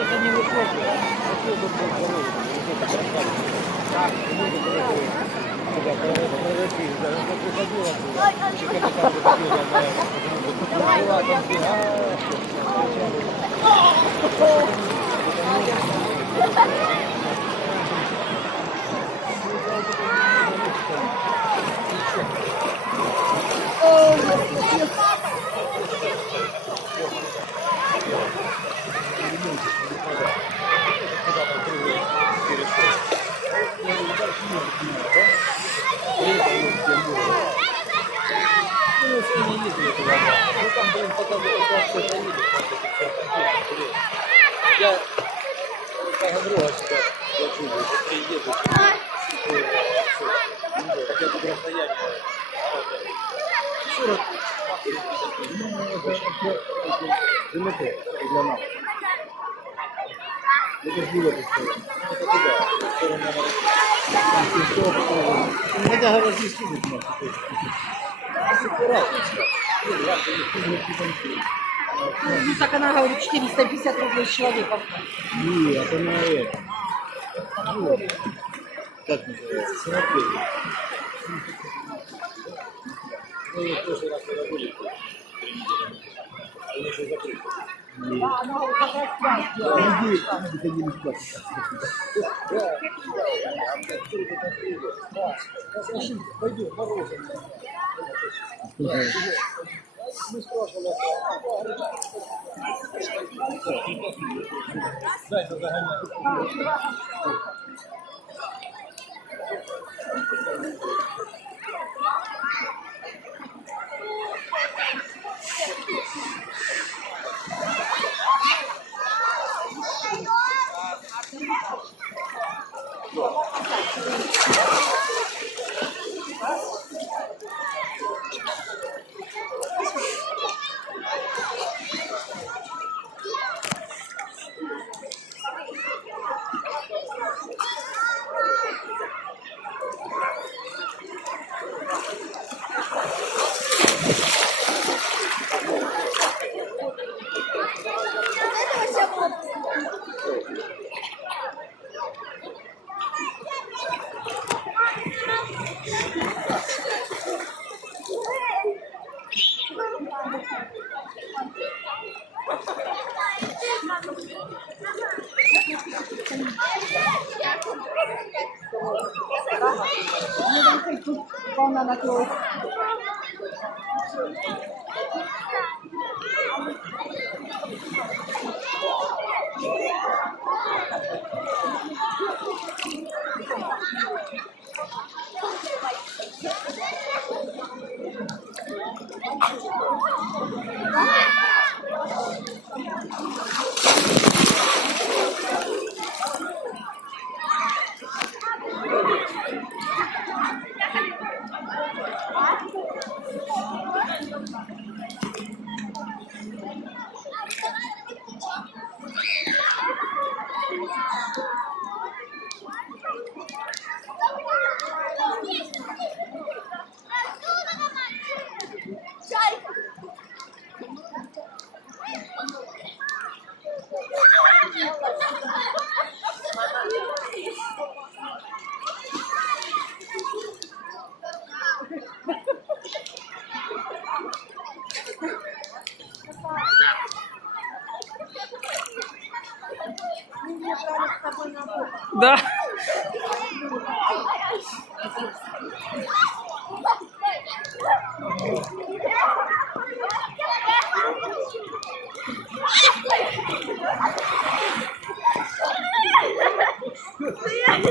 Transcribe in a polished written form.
Это не выходит. Я поговорю, что я чувствую, что приеду. Хотя бы расстояние. 40. Заметы для нас. Это же было бы это туда. Хотя говорят, здесь будет у нас. Ну так она говорит 450 рублей с человека. Нет, она это. Вот. Как называется? Санаторий. Ну, в прошлый раз когда были, 3 недели. Они еще закрыты. Да, она вот такая связь. Люди ходили в класс. Да. Пойдем, мороженое. Мы спрашивали, дайте загонять. Волна накрылась. Да.